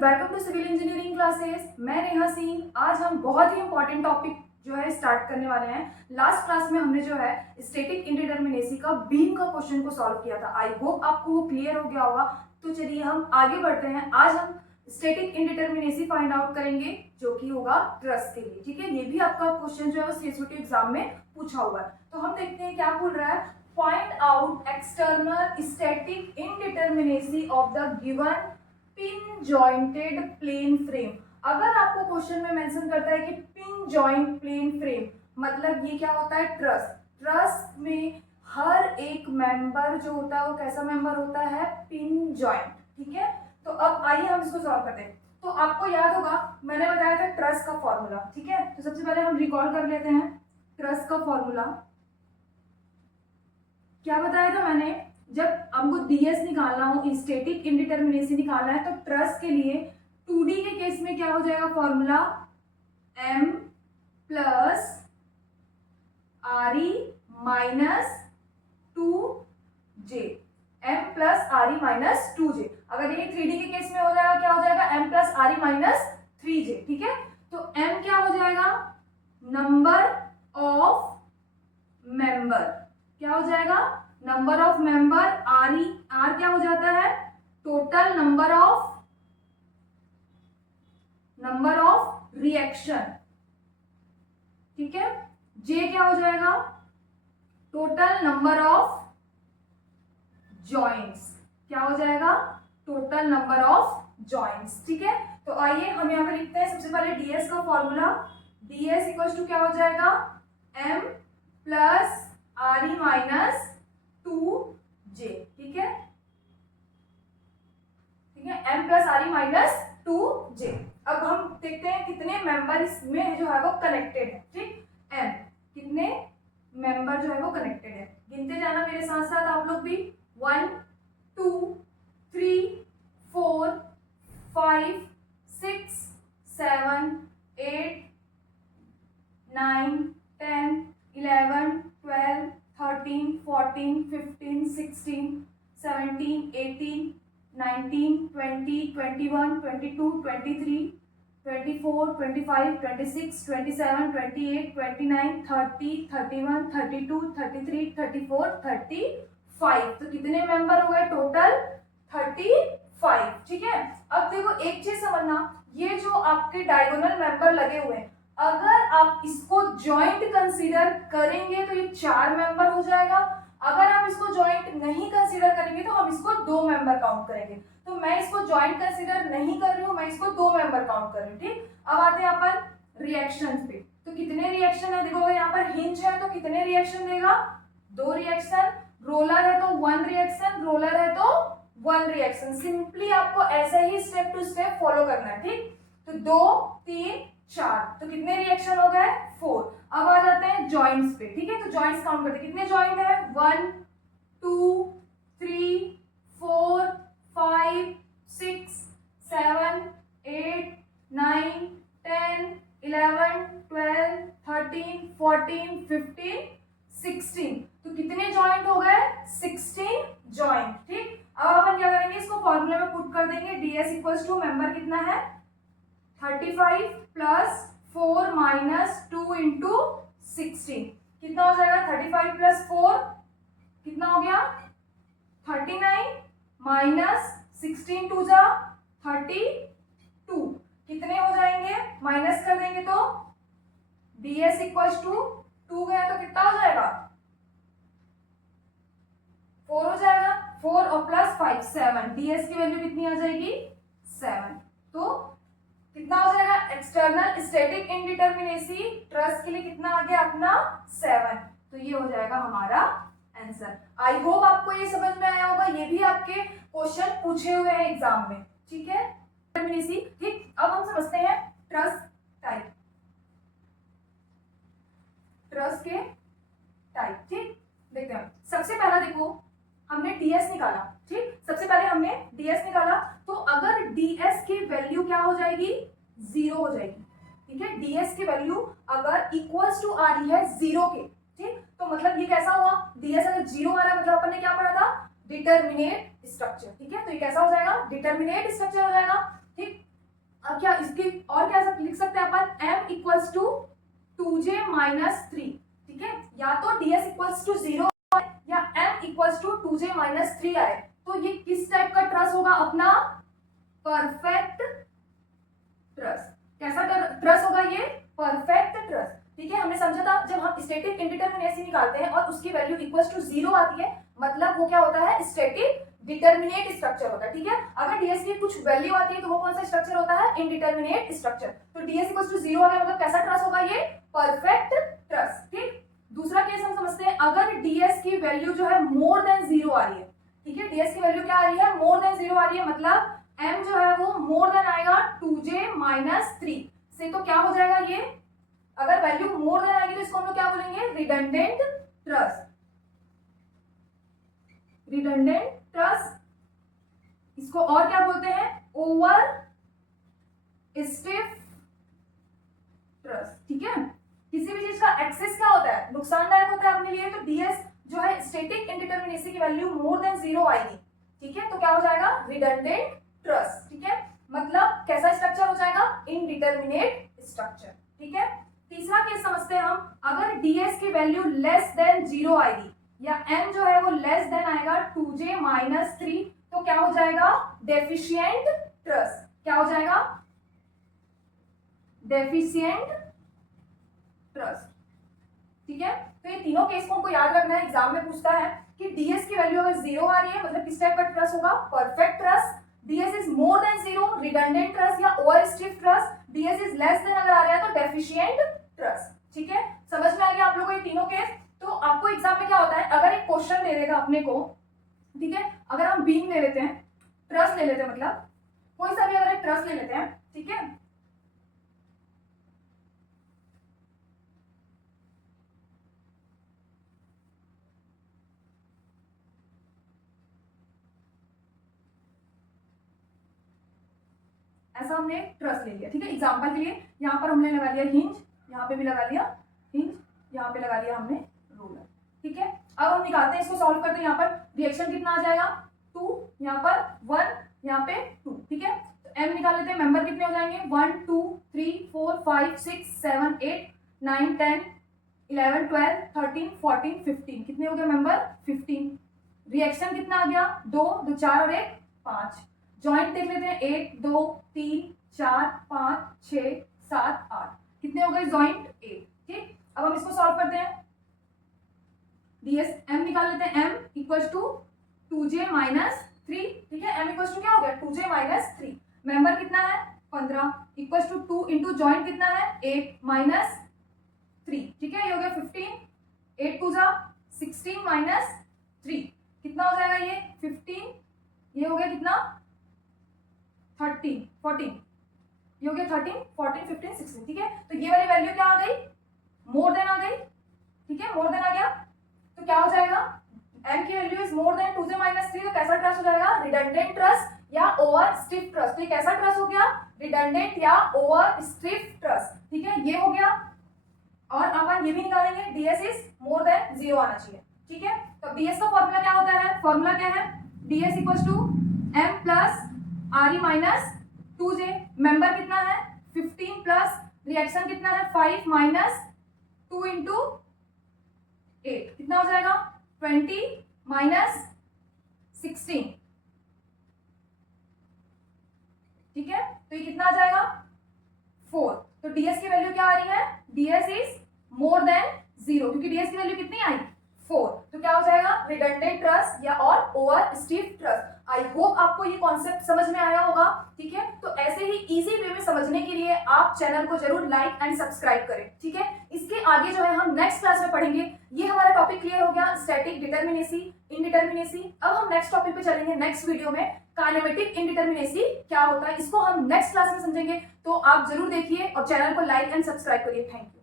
Welcome to civil engineering classes. मैं नेहा सिंह। आज हम बहुत ही इंपॉर्टेंट टॉपिक जो है स्टार्ट करने वाले हैं। लास्ट क्लास में हमने जो है स्टैटिक इंडिटरमिनेसी का बीम का क्वेश्चन को सॉल्व किया था। आई होप आपको वो क्लियर हो गया होगा। तो चलिए हम आगे बढ़ते हैं। आज हम स्टैटिक इंडिटरमिनेसी फाइंड आउट करेंगे जो कि होगा ट्रस के लिए। ठीक है, ये भी आपका क्वेश्चन जो है वो सीएसओटी एग्जाम में पूछा हुआ है। तो हम देखते हैं क्या बोल रहा है। Find out external static indeterminacy of the given pin jointed plane frame. अगर आपको क्वेश्चन में मेंशन करता है कि पिन जॉइंट प्लेन फ्रेम, मतलब ये क्या होता है, ट्रस। ट्रस में हर एक मेंबर जो होता है वो कैसा मेंबर होता है, पिन जॉइंट। ठीक है, तो अब आइए हम इसको सॉल्व करते हैं। तो आपको याद होगा मैंने बताया था ट्रस का फॉर्मूला। ठीक है, तो सबसे पहले हम रिकॉल कर लेते हैं। ट्रस का फॉर्मूला क्या बताया था मैंने, जब हमको डीएस निकालना हो, स्टैटिक इंडिटरमिनेसी निकालना है, तो ट्रस के लिए 2D के केस में क्या हो जाएगा formula, m plus RE minus 2J। m plus RE minus 2J। अगर ये 3D के केस में हो जाएगा, क्या हो जाएगा, m plus RE minus 3J। ठीक है, तो m क्या हो जाएगा, नंबर ऑफ मेंबर। क्या हो जाएगा, नंबर ऑफ मेंबर। R क्या हो जाता है, टोटल नंबर ऑफ रिएक्शन। ठीक है, J क्या हो जाएगा, टोटल नंबर ऑफ जॉइंट्स। क्या हो जाएगा, टोटल नंबर ऑफ जॉइंट्स। ठीक है, तो आइए हम यहाँ पे लिखते हैं सबसे पहले डीएस का फॉर्मूला। डीएस इक्वल टू क्या हो जाएगा, m plus RE minus 2J। ठीक है, m plus RE minus 2J। अब हम देखते हैं कितने मेंबर इसमें जो है वो कनेक्टेड है। ठीक, m कितने मेंबर जो है वो कनेक्टेड है, गिनते जाना मेरे साथ साथ आप लोग भी। 1 2 3 4 5 6 7 8 9 10 11 12 13 14 15 16 17 18 19 20 21 22 23 24 25 26 27 28 29 30 31 32 33 34 35। तो कितने मेंबर हो गए टोटल, 35। ठीक है, अब देखो एक चीज समझना, ये जो आपके डायगोनल मेंबर लगे हुए हैं, अगर आप इसको जॉइंट कंसीडर करेंगे तो ये 4 मेंबर हो जाएगा। अगर आप इसको जॉइंट नहीं कंसीडर करेंगे तो हम इसको 2 मेंबर काउंट करेंगे। तो मैं इसको जॉइंट कंसीडर नहीं कर रही हूँ, मैं इसको 2 मेंबर काउंट कर रही हूँ। ठीक, अब आते हैं अपन रिएक्शन पे। तो कितने रिएक्शन है, देखो यहाँ पर हिंज है तो कितने रिएक्शन देगा, 2 रिएक्शन। रोलर है तो 1 रिएक्शन, रोलर है तो 1 रिएक्शन। सिंपली आपको ऐसे ही स्टेप टू स्टेप फॉलो करना है। ठीक, तो 2 3 4, तो कितने रिएक्शन हो गए, 4। अब आ जाते हैं जॉइंट्स पे। ठीक है, तो जॉइंट्स काउंट करते हैं, कितने जॉइंट है, 1 2 3 4 5 6 7 8 9 10 11 12 13 14 15 16। तो कितने जॉइंट हो गए, 16 जॉइंट। ठीक, अब अपन क्या करेंगे, इसको फॉर्मूले में पुट कर देंगे। डीएस इक्वल्स टू मेंबर कितना है, 35 प्लस 4 माइनस 2 इंटू 16। कितना हो जाएगा, 35 प्लस 4 कितना हो गया, 39 माइनस 16 टू जा 32। कितने हो जाएंगे, माइनस कर देंगे तो ds इक्वल्स टू 2 गया तो कितना हो जाएगा, 4 हो जाएगा। 4 और प्लस 5 7, ds की वैल्यू कितनी आ जाएगी, 7। तो कितना हो जाएगा, एक्सटर्नल स्टैटिक इंडिटरमिनेसी ट्रस के लिए कितना आ गया अपना, 7। तो ये हो जाएगा हमारा आंसर। आई होप आपको ये समझ में आया होगा, ये भी आपके क्वेश्चन पूछे हुए हैं एग्जाम में। ठीक है, इंडिटरमिनेसी। ठीक, अब हम समझते हैं ट्रस टाइप, ट्रस के टाइप। ठीक, देखते हैं। सबसे पहला देखो हमने डीएस निकाला। ठीक, सबसे पहले हमने डीएस निकाला, तो अगर डीएस की वैल्यू क्या हो जाएगी, 0 हो जाएगी। ठीक है, डीएस की वैल्यू अगर इक्वल्स टू आ रही है 0 के, ठीक, तो मतलब ये कैसा हुआ, डीएस अगर 0 आ रहा है मतलब अपन ने क्या पढ़ा था, डिटरमिनेट स्ट्रक्चर। ठीक है, तो ये कैसा हो जाएगा, डिटरमिनेट स्ट्रक्चर हो जाएगा। ठीक, अब क्या इसकी और क्या लिख सकते हैं अपन, m equals to 2j minus 3, ठीक है, या तो ds इक्वल्स टू 0 या m equals to 2j minus 3 आए, तो ये किस टाइप का ट्रस होगा अपना, परफेक्ट ट्रस। कैसा ट्रस होगा ये, परफेक्ट ट्रस, ठीक है। हमने समझा था जब हम स्टैटिक इंडिटरमिनेसी निकालते हैं और उसकी वैल्यू इक्वल्स टू 0 आती है, मतलब वो क्या होता है, स्टैटिक डिटरमिनेट स्ट्रक्चर होता है, ठीक है। अगर ds की कुछ वैल्यू आती है तो वो कौन सा स्ट्रक्चर होता है, इनडिटरमिनेट स्ट्रक्चर। तो ds इक्वल्स टू 0 आ गया, मतलब कैसा ट्रस होगा ये, परफेक्ट ट्रस, ठीक। दूसरा केस हम समझते हैं, अगर ds की वैल्यू जो है मोर देन 0 आ रही है, ठीक है, ds की वैल्यू क्या आ रही है, मोर देन 0 आ रही है, मतलब m जो है वो मोर देन आएगा 2j माइनस 3 से, तो क्या हो जाएगा ये, अगर वैल्यू मोर देन आएगी तो इसको हम लोग क्या बोलेंगे, रिडंडेंट ट्रस, रिडंडेंट ट्रस। इसको और क्या बोलते हैं, ओवर स्टिफ ट्रस, ठीक है। किसी भी चीज का एक्सेस क्या होता है, नुकसानदायक होता है अपने लिए, तो ds जो है स्टैटिक इंडिटरमिनेसी की वैल्यू मोर देन 0 आएगी, ठीक है, तो क्या हो जाएगा, रिडंडेंट ट्रस, ठीक है, मतलब कैसा स्ट्रक्चर हो जाएगा, इनडिटरमिनेट स्ट्रक्चर, ठीक है। तीसरा केस समझते हैं हम, अगर ds की वैल्यू लेस देन 0 आएगी या m जो है वो लेस देन आएगा 2j माइनस 3, तो क्या हो जाएगा, डेफिशिएंट ट्रस, क्या हो जाएगा, डेफिशिएंट ट्रस, ठीक है। तो ये तीनों केस को हमको याद रखना है, एग्जाम में पूछता है कि ds की वैल्यू अगर 0 आ रही है मतलब किस टाइप का ट्रस होगा, perfect truss, ds is more than 0 redundant truss या over stiff truss, ds is less than अगर आ रहा है तो डेफिशिएंट ट्रस, ठीक है। समझ में आ गया आप लोगों को ये तीनों केस। तो आपको एग्जाम में क्या होता है, अगर एक क्वेश्चन दे देगा अपने को, ठीक है, अगर हम बीम ले लेते हैं, ट्रस ले लेते हैं, मतलब कोई सा भी अगर एक ट्रस ले लेते हैं, ठीक है, ऐसा हमने ट्रस ले लिया, ठीक है, एग्जांपल के लिए यहाँ पर हमने लगा लिया हिंज, यहाँ पे भी लगा लिया हिंज, यहाँ पे लगा लिया हमने रोलर, ठीक है। अब हम निकालते हैं, इसको सॉल्व करते हैं, यहाँ पर रिएक्शन कितना आ जाएगा, 2, यहाँ पर 1, यहाँ पे 2, ठीक है। तो m निकाल लेते हैं, मेंबर कितने हो जाएंगे, 1 2 3 4 5 6 7 8 9 10 11 12 13 14 15, कितने हो गए मेंबर, 15। रिएक्शन कितना आ गया, 2 2 4 और 1 5। जॉइंट देख लेते हैं, 1 2 3 4 5 6 7 8, कितने हो गए जॉइंट, 8, ठीक। अब हम इसको सॉल्व करते हैं, ds m निकाल लेते हैं, m equals to 2j minus 3, ठीक है, m इक्वल्स टू क्या हो गया, 2j माइनस 3, मेंबर कितना है 15 इक्वल्स टू 2 इंटू जॉइंट कितना है 8 माइनस 3, ठीक है, ये हो गया 15, 8 2 जा 16 माइनस 3, कितना हो जाएगा ये 15, ये हो गया कितना 13 14, ये हो गया 13 14 15 16, ठीक है। तो ये वाली वैल्यू क्या आ गई, मोर देन आ गई, ठीक है, मोर देन आ गया, तो क्या हो जाएगा, m की value is more then 2j minus 3, तो कैसा ट्रस हो जाएगा, रिडंडेंट ट्रस या ओवर स्टिफ ट्रस, तो ये कैसा ट्रस हो गया, रिडंडेंट या ओवर स्टिफ ट्रस, ठीक है, ये हो गया। और अपन ये भी निकालेंगे, ds इज मोर देन 0 आना चाहिए, ठीक है। तो ds का फॉर्मूला क्या होता है, फॉर्मूला क्या है, ds equals to m plus R E minus 2j, member कितना है 15 प्लस रिएक्शन कितना है 5 माइनस 2 इंटू 8, कितना हो जाएगा 20 माइनस 16, ठीक है। तो ये कितना आ जाएगा 4, तो ds की वैल्यू क्या आ रही है, ds इज मोर देन 0, क्योंकि ds की वैल्यू कितनी आई 4, तो क्या हो जाएगा रिडंडेंट ट्रस या और over stiff truss. I hope आपको ये कॉन्सेप्ट समझ में आया होगा, ठीक है। तो ऐसे ही इजी वे में समझने के लिए आप चैनल को जरूर लाइक एंड सब्सक्राइब करें, ठीक है। इसके आगे जो है हम नेक्स्ट क्लास में पढ़ेंगे। ये हमारा टॉपिक क्लियर हो गया, स्टैटिक डिटरमिनेसी, इनडिटरमिनेसी। अब हम नेक्स्ट टॉपिक पे चलेंगे, नेक्स्ट वीडियो में काइनेमेटिक इनडिटरमिनेसी क्या होता है, इसको हम नेक्स्ट क्लास में समझेंगे। तो आप जरूर देखिए और चैनल को लाइक एंड सब्सक्राइब करिए। Thank you.